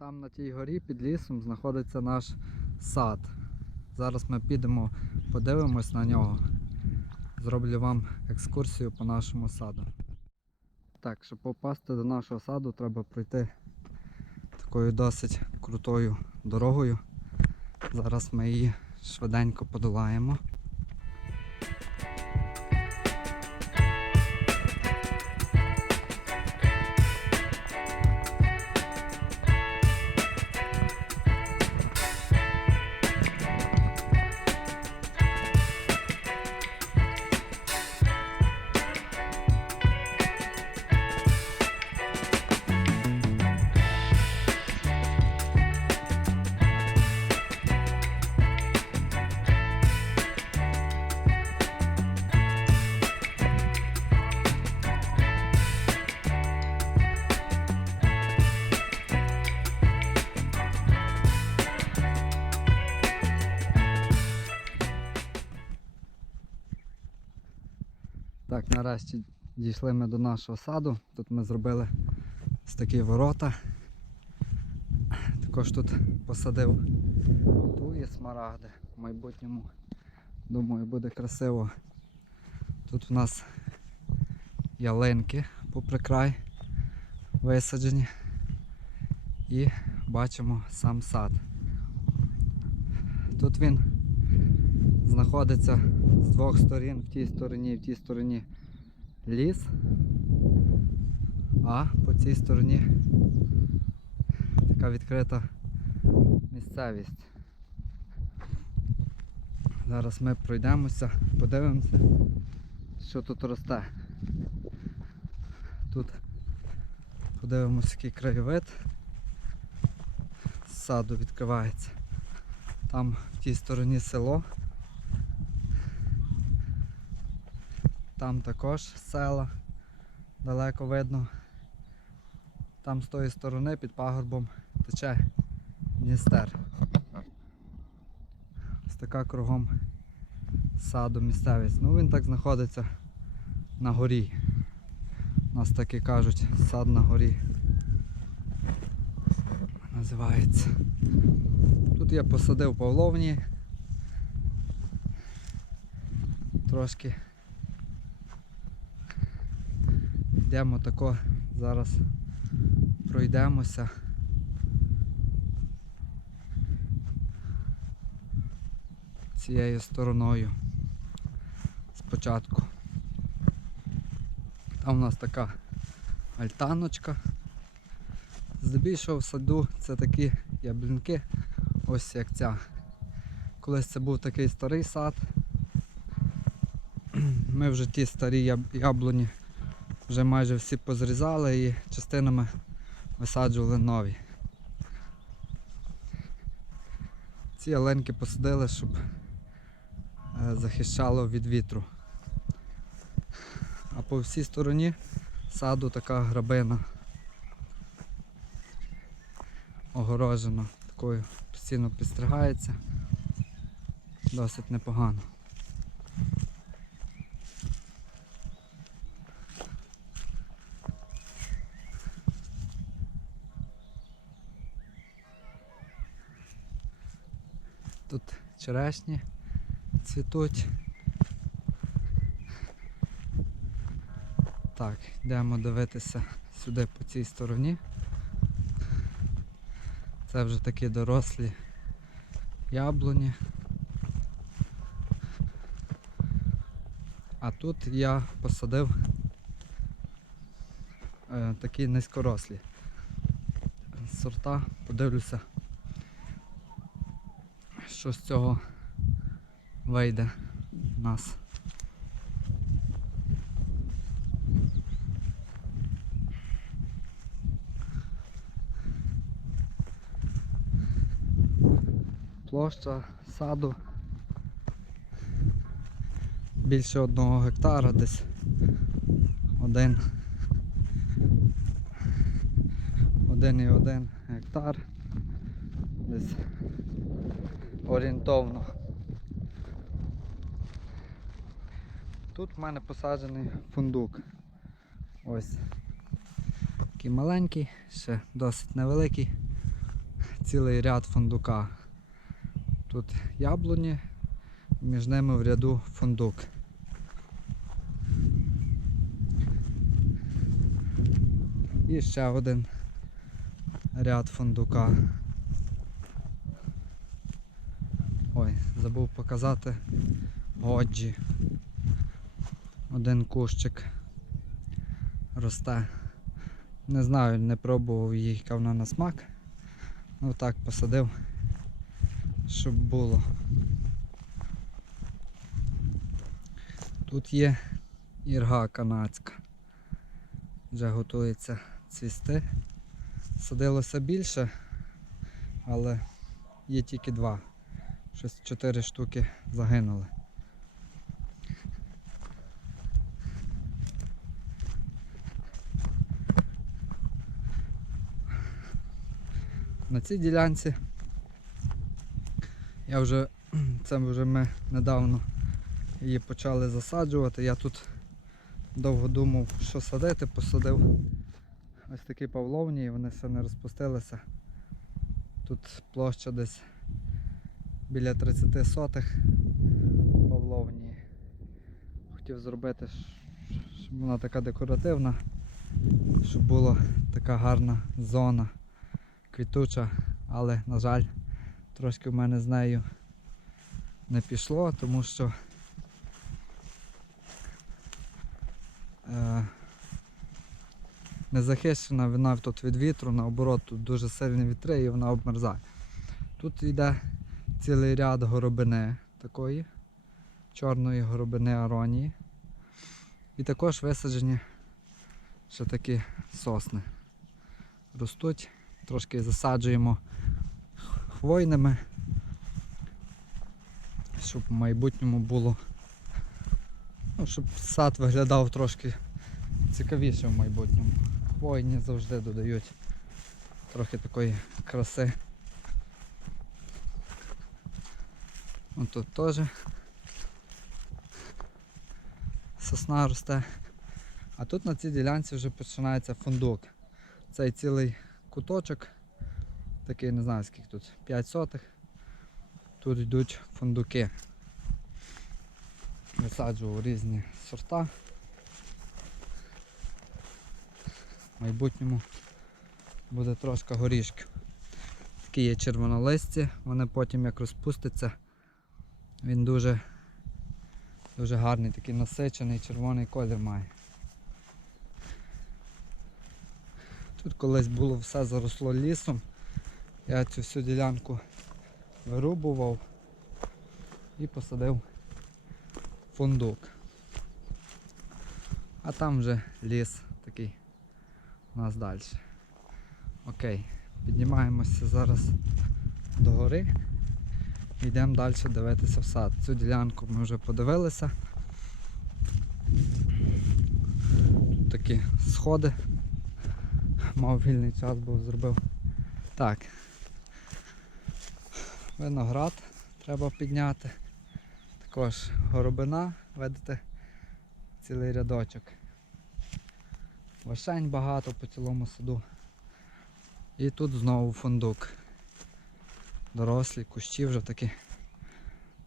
Там на тій горі під лісом знаходиться наш сад. Зараз ми підемо подивимось на нього. Зроблю вам екскурсію по нашому саду. Так, щоб попасти до нашого саду, треба пройти такою досить крутою дорогою. Зараз ми її швиденько подолаємо. Нарешті дійшли ми до нашого саду. Тут ми зробили ось такі ворота. Також тут посадив туї смарагди. В майбутньому, думаю, буде красиво. Тут у нас ялинки попри край висаджені. І бачимо сам сад. Тут він знаходиться з двох сторін, в тій стороні і в тій стороні ліс, а по цій стороні така відкрита місцевість. Зараз ми пройдемося, подивимося, що тут росте. Тут подивимося, який краєвид саду відкривається. Там в тій стороні село. Там також села далеко видно. Там з тої сторони під пагорбом тече Дністер. Ось така кругом саду місцевість. Ну він так знаходиться на горі. У нас так і кажуть, сад на горі. Називається. Тут я посадив павловні. Трошки Йдемо тако, зараз пройдемося. Цією стороною спочатку. Там у нас така альтаночка. Здебільшого в саду це такі яблінки, ось як ця. Колись це був такий старий сад. Ми вже ті старі яблуні вже майже всі позрізали і частинами висаджували нові. Ці оленки посадили, щоб е, захищало від вітру. А по всій стороні саду така грабина огорожена, такою постійно підстригається. Досить непогано. Тут черешні цвітуть. Так, йдемо дивитися сюди по цій стороні. Це вже такі дорослі яблуні. А тут я посадив е, такі низькорослі сорта, подивлюся, що з цього вийде в нас. Площа саду більше одного гектара десь один один і один гектар десь орієнтовно. Тут в мене посаджений фундук. Ось такий маленький, ще досить невеликий. цілий ряд фундука. Тут яблуні, між ними в ряду фундук. І ще один ряд фундука. Ой, забув показати годжі. Один кущик росте. Не знаю, не пробував її, яка вона на смак. Ну так посадив, щоб було. Тут є ірга канадська. Вже готується цвісти. Садилося більше, але є тільки два. Щось чотири штуки загинули. На цій ділянці я вже, це вже ми недавно її почали засаджувати. Я тут довго думав, що садити, посадив ось такі павловні, і вони все не розпустилися. Тут площа десь біля 30 сотих павловні. Хотів зробити, щоб вона така декоративна, щоб була така гарна зона квітуча, але, на жаль, трошки в мене з нею не пішло, тому що е, не захищена вона тут від вітру, наоборот, тут дуже сильні вітри і вона обмерзає. Тут йде цілий ряд горобини такої, чорної горобини аронії. І також висаджені ще такі сосни. Ростуть, трошки засаджуємо хвойними, щоб в майбутньому було, ну, щоб сад виглядав трошки цікавіше в майбутньому. Хвойні завжди додають трохи такої краси. Тут теж сосна росте. А тут на цій ділянці вже починається фундук. Цей цілий куточок, такий не знаю скільки тут, 5 сотих. Тут йдуть фундуки. Висаджував різні сорта. В майбутньому буде трошки горішків. Такі є червонолисті, вони потім як розпустяться, він дуже, дуже гарний, такий насичений червоний колір має. Тут колись було все заросло лісом. Я цю всю ділянку вирубував і посадив фундук. А там вже ліс такий у нас далі. Окей, піднімаємося зараз до гори йдемо далі дивитися в сад. Цю ділянку ми вже подивилися. Тут такі сходи. Мав вільний час, бо зробив. Так. Виноград треба підняти. Також горобина, видите, цілий рядочок. Вишень багато по цілому саду. І тут знову фундук. Дорослі кущі вже такі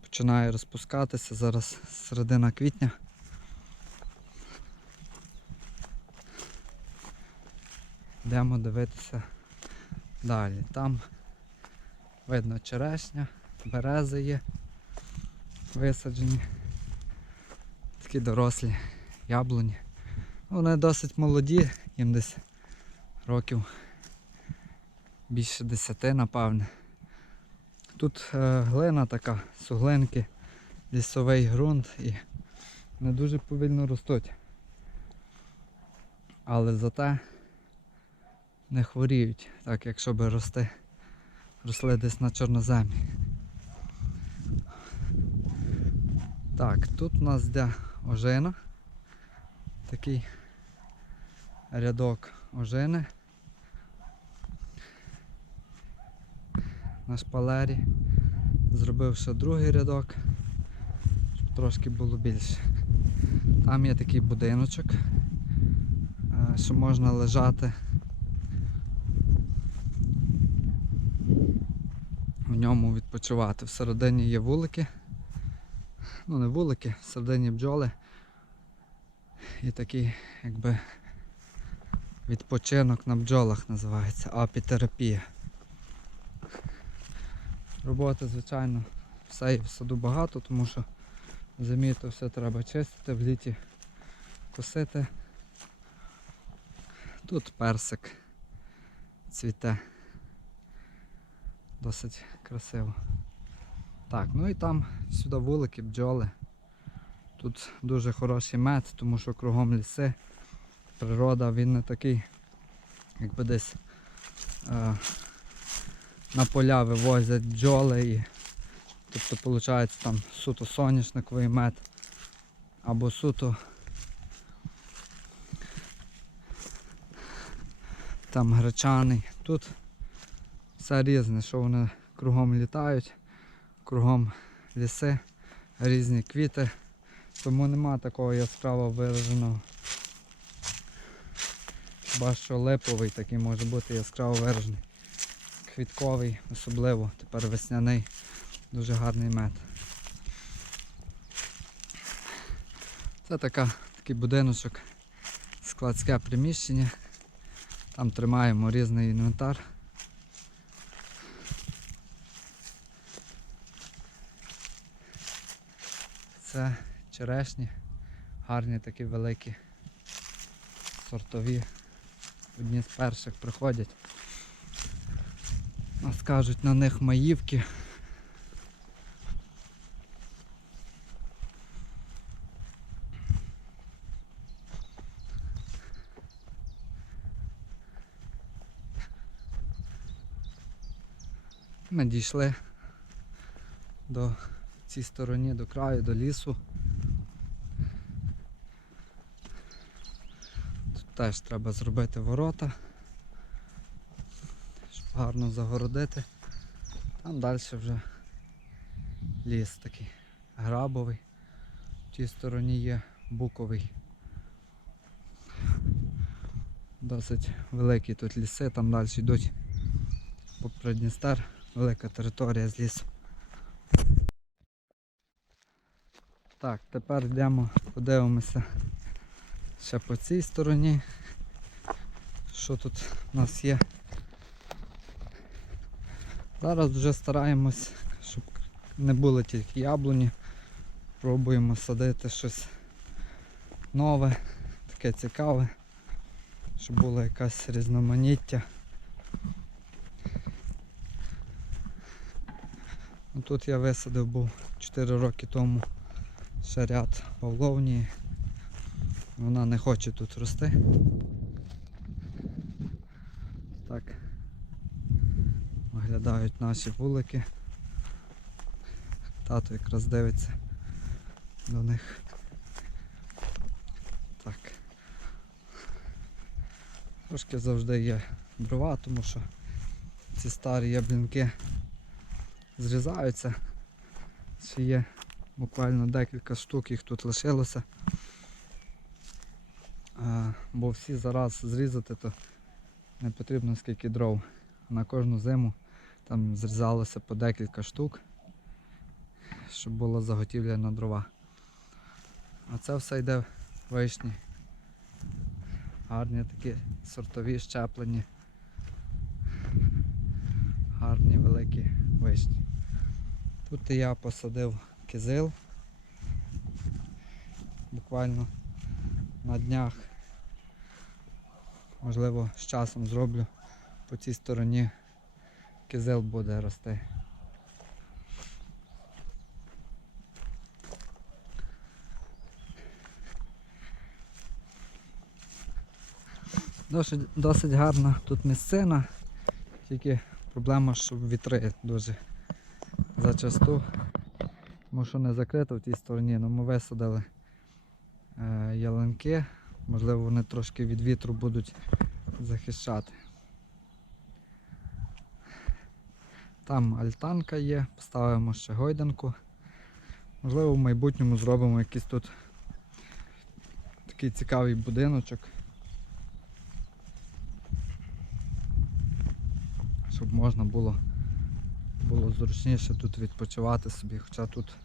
починає розпускатися. Зараз середина квітня. Йдемо дивитися далі. Там видно черешня, берези є висаджені. Такі дорослі яблуні. Вони досить молоді, їм десь років більше десяти, напевне. Тут е, глина така, суглинки, лісовий ґрунт і не дуже повільно ростуть. Але зате не хворіють, так якщо би рости, росли десь на чорноземі. Так, тут у нас йде ожина. Такий рядок ожини. На шпалері. Зробив ще другий рядок, щоб трошки було більше. Там є такий будиночок, е, що можна лежати в ньому відпочивати. Всередині є вулики. Ну не вулики, всередині бджоли. І такий якби відпочинок на бджолах називається апітерапія. Роботи, звичайно, все і в саду багато, тому що зимі то все треба чистити, в літі косити. Тут персик цвіте. Досить красиво. Так, ну і там сюди вулики, бджоли. Тут дуже хороший мед, тому що кругом ліси. Природа, він не такий, якби десь е, на поля вивозять бджоли і тобто виходить там суто соняшниковий мед або суто там гречаний. Тут все різне, що вони кругом літають, кругом ліси, різні квіти, тому нема такого яскраво вираженого. Хіба що липовий такий може бути яскраво виражений. Квітковий, особливо, тепер весняний, дуже гарний мед. Це така, такий будиночок, складське приміщення. Там тримаємо різний інвентар. Це черешні, гарні такі великі, сортові. Одні з перших приходять. Нас кажуть на них маївки. Ми дійшли до цій стороні, до краю, до лісу. Тут теж треба зробити ворота, гарно загородити. Там далі вже ліс такий грабовий. В тій стороні є буковий. Досить великі тут ліси, там далі йдуть по Придністер, велика територія з лісу. Так, тепер йдемо, подивимося ще по цій стороні. Що тут у нас є? Зараз вже стараємось, щоб не були тільки яблуні. Пробуємо садити щось нове, таке цікаве, щоб було якесь різноманіття. Ну, Тут я висадив був 4 роки тому ще ряд павловні. Вона не хоче тут рости. Так виглядають наші вулики. Тато якраз дивиться до них. Так. Трошки завжди є дрова, тому що ці старі яблінки зрізаються. Ще є буквально декілька штук їх тут лишилося. А, бо всі зараз зрізати, то не потрібно скільки дров. На кожну зиму там зрізалося по декілька штук, щоб була заготівля на дрова. А це все йде вишні. Гарні такі сортові щеплені. Гарні великі вишні. Тут я посадив кизил. Буквально на днях. Можливо, з часом зроблю по цій стороні кизил буде рости. Досить, досить гарна тут місцина, тільки проблема, що вітри дуже зачасту. Тому що не закрито в тій стороні, але ми висадили е, ялинки, можливо вони трошки від вітру будуть захищати. Там альтанка є, поставимо ще гойданку. Можливо в майбутньому зробимо якийсь тут такий цікавий будиночок. Щоб можна було було зручніше тут відпочивати собі. Хоча тут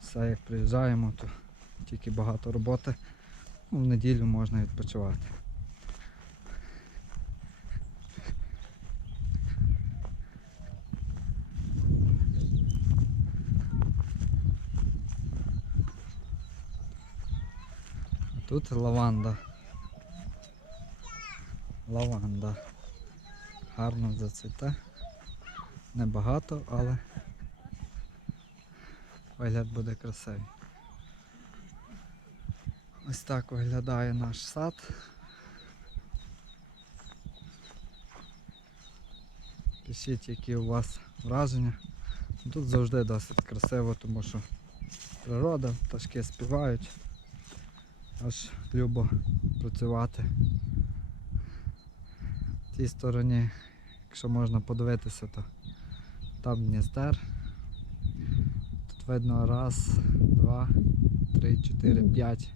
все як приїжджаємо, то тільки багато роботи. Ну, в неділю можна відпочивати. Тут лаванда. Лаванда. Гарно зацвіте. Небагато, але вигляд буде красивий. Ось так виглядає наш сад. Пишіть, які у вас враження. Тут завжди досить красиво, тому що природа, пташки співають. Аж любо працювати. В тій стороні, якщо можна подивитися, то там Дністер. Тут видно раз, два, три, чотири, п'ять,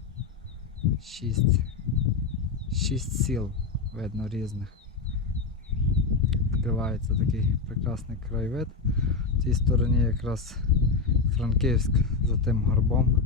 шість. Шість сіл видно різних. Відкривається такий прекрасний краєвид. В тій стороні якраз Франківськ за тим горбом.